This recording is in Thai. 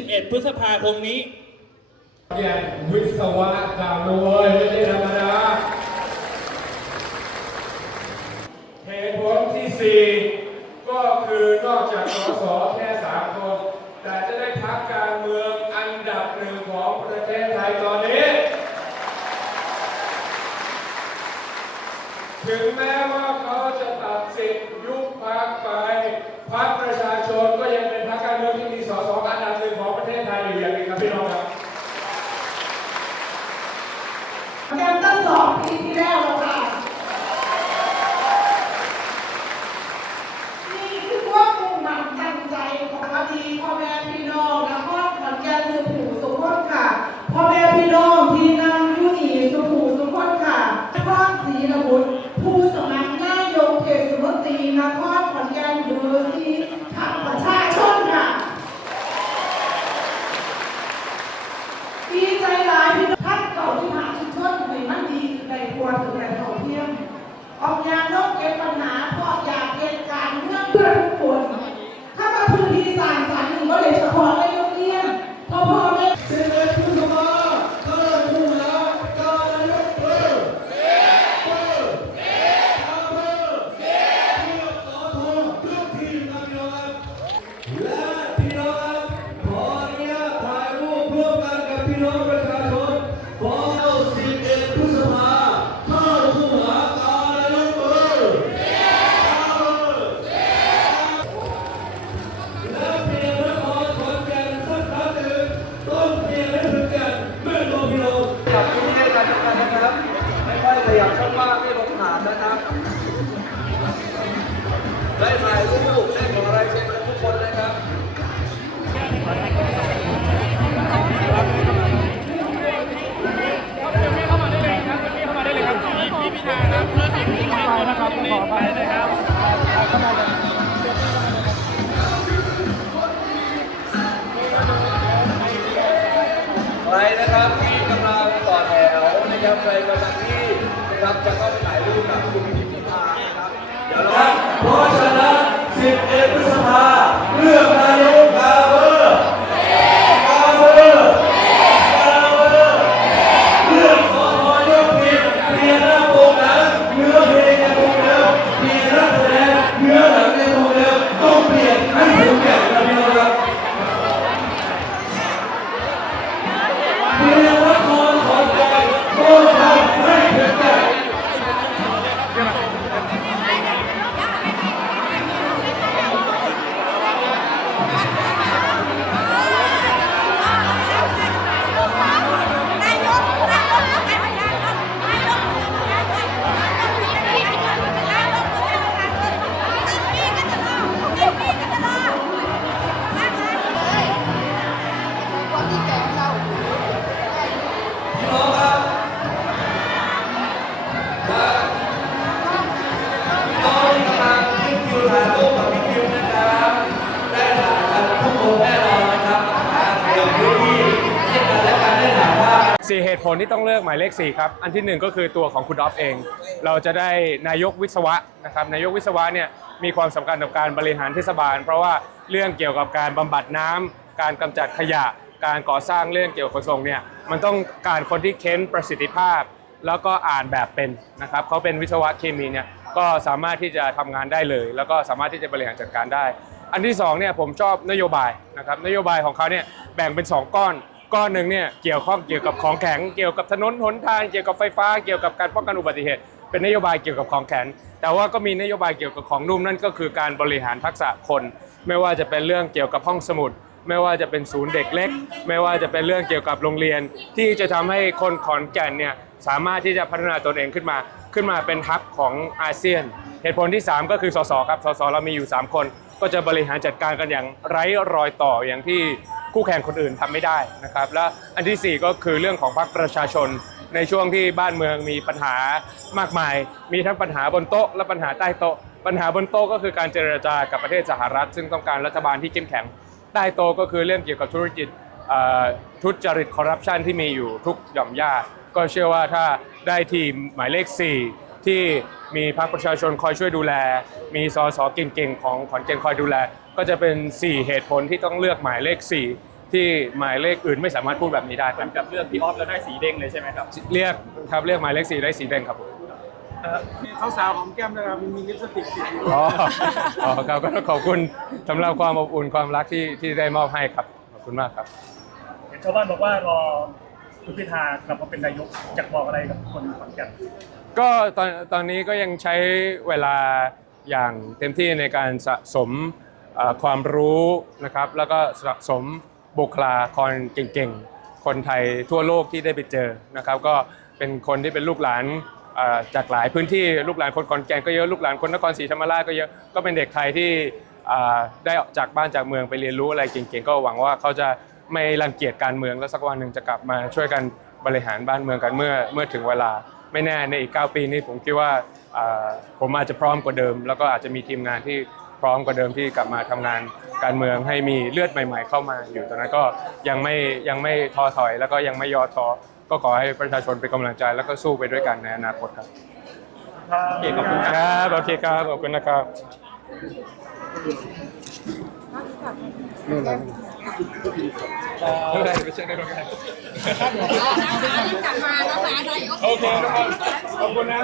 11 พฤษภาคมนี้เกียรวิศวะดาวเวยไม่ใช่ธรรมดาเหตุผลที่ 4 ก็คือนอกจากสสแค่ 3 คน Lewis. He top of the time. ขยับช่องว่างไม่ลงขาดนะครับ ได้ถ่ายรูปได้ขอรายเซ็นกันทุกคนนะครับใครนะครับที่กำลังต่อแถวนะครับใครกำลังที่ হাত 4 เหตุผลที่ต้องเลือกหมายเลข 4 ครับ อันที่ 1 ก็คือตัวของคุณออฟเอง เราจะได้นายกวิศวะนะครับนายกวิศวะเนี่ยมีความสำคัญกับการบริหารเทศบาล เพราะว่าเรื่องเกี่ยวกับการบำบัดน้ำ การกำจัดขยะ การก่อสร้างเรื่องเกี่ยวกับขนส่งเนี่ยมันต้องการคนที่เค้นประสิทธิภาพ แล้วก็อ่านแบบเป็นนะครับเขาเป็นวิศวะเคมีเนี่ยก็สามารถที่จะทำงานได้เลย แล้วก็สามารถที่จะบริหารจัดการได้ อันที่2เนี่ยผมชอบนโยบายนะครับนโยบายของเขาเนี่ยแบ่งเป็น 2 ก้อน ก้อนหนึ่งเนี่ยเกี่ยวข้องเกี่ยวกับของแข็งเกี่ยวกับถนนหนทางเกี่ยวกับไฟฟ้าเกี่ยวกับการป้องกันอุบัติเหตุ เป็นนโยบายเกี่ยวกับของแข็งแต่ว่าก็มีนโยบายเกี่ยวกับของนุ่มนั่นก็คือการบริหารทักษะคน ไม่ว่าจะเป็นเรื่องเกี่ยวกับห้องสมุด ไม่ว่าจะเป็นศูนย์เด็กเล็ก ไม่ว่าจะเป็นเรื่องเกี่ยวกับโรงเรียน ที่จะทำให้คนขอนแก่นเนี่ยสามารถที่จะพัฒนาตนเองขึ้นมา ขึ้นมาเป็นฮับของอาเซียน เหตุผลที่ 3 ก็คือสสครับสสเรามีอยู่ 3 คน ก็จะบริหารจัดการกันอย่างไร้รอยต่ออย่างที่ คู่แข่งคนอื่นทำไม่ได้นะครับ และอันทีสี่ 4 ก็คือเรื่องของพรรคประชาชน ในช่วงที่บ้านเมืองมีปัญหามากมาย มีทั้งปัญหาบนโต๊ะ และปัญหาใต้โต๊ะ ปัญหาบนโต๊ะก็คือการเจรจากับประเทศสหรัฐ ซึ่งต้องการรัฐบาลที่เข้มแข็งใต้โต๊ะก็คือเรื่องเกี่ยวกับธุรกิจทุจริตคอร์รัปชันที่มีอยู่ทุกหย่อมย่าก็เชื่อว่าถ้าได้ทีมหมายเลข 4 ที่มีพรรคประชาชนคอยช่วยดูแล มีสสเก่งๆของขอนแก่นคอยดูแล ก็จะเป็น 4 เหตุผลที่ต้องเลือกหมายเลข 4 ที่หมายเลขอื่นไม่สามารถพูดแบบนี้ได้คเหมืรัอบนกับเลือกพี่ออฟแล้วได้สีเด้งเลยใช่ไหมครับเรียกครับเรียกหมายเลข4ได้สีแดงครับผม สาวๆของแก้มนะครับมีลิปสติกติดอยู่อ๋ออ๋อครับก็ต้องขอบคุณสำหรับความอบอุ่นความรักที่ที่ได้มอบให้ครับ ขอบคุณมากครับ เห็นชาวบ้านบอกว่ารอ คุณพิธากลับมาเป็นนายกอยากบอกอะไรกับคนขอนแก่นก็ตอนตอนนี้ก็ยังใช้เวลาอย่างเต็มที่ในการสะสมความรู้นะครับ แล้วก็สะสมบุคลากรเก่งๆ คนไทยทั่วโลกที่ได้ไปเจอนะครับ ก็เป็นคนที่เป็นลูกหลานจากหลายพื้นที่ลูกหลานคนขอนแก่นก็เยอะลูกหลานคนนครศรีธรรมราชก็เยอะก็เป็นเด็กไทยที่ได้ออกจากบ้านจากเมืองไปเรียนรู้อะไรเก่งๆ ก็หวังว่าเขาจะ ไม่รังเกียจการเมืองแล้วสักวันหนึ่งจะกลับมาช่วยกันบริหารบ้านเมืองกันเมื่อเมื่อถึงเวลาไม่แน่ในอีก 9 ปีนี้ผมคิดว่าอ่าผมอาจจะพร้อมกว่าเดิม แล้วก็อาจจะมีทีมงานที่พร้อมกว่าเดิมที่กลับมาทำงานการเมืองให้มีเลือดใหม่ ๆ เข้ามาอยู่ตอนนั้นก็ยังไม่ยังไม่ท้อถอย แล้วก็ยังไม่ย่อท้อก็ขอให้ประชาชนเป็นกำลังใจแล้วก็สู้ไปด้วยกันในอนาคตครับโอเคขอบคุณครับครับโอเคครับขอบคุณนะครับ ไม่เป็นไรไม่ใช่ได้หรอกครับโอเคทุกคนขอบคุณนะ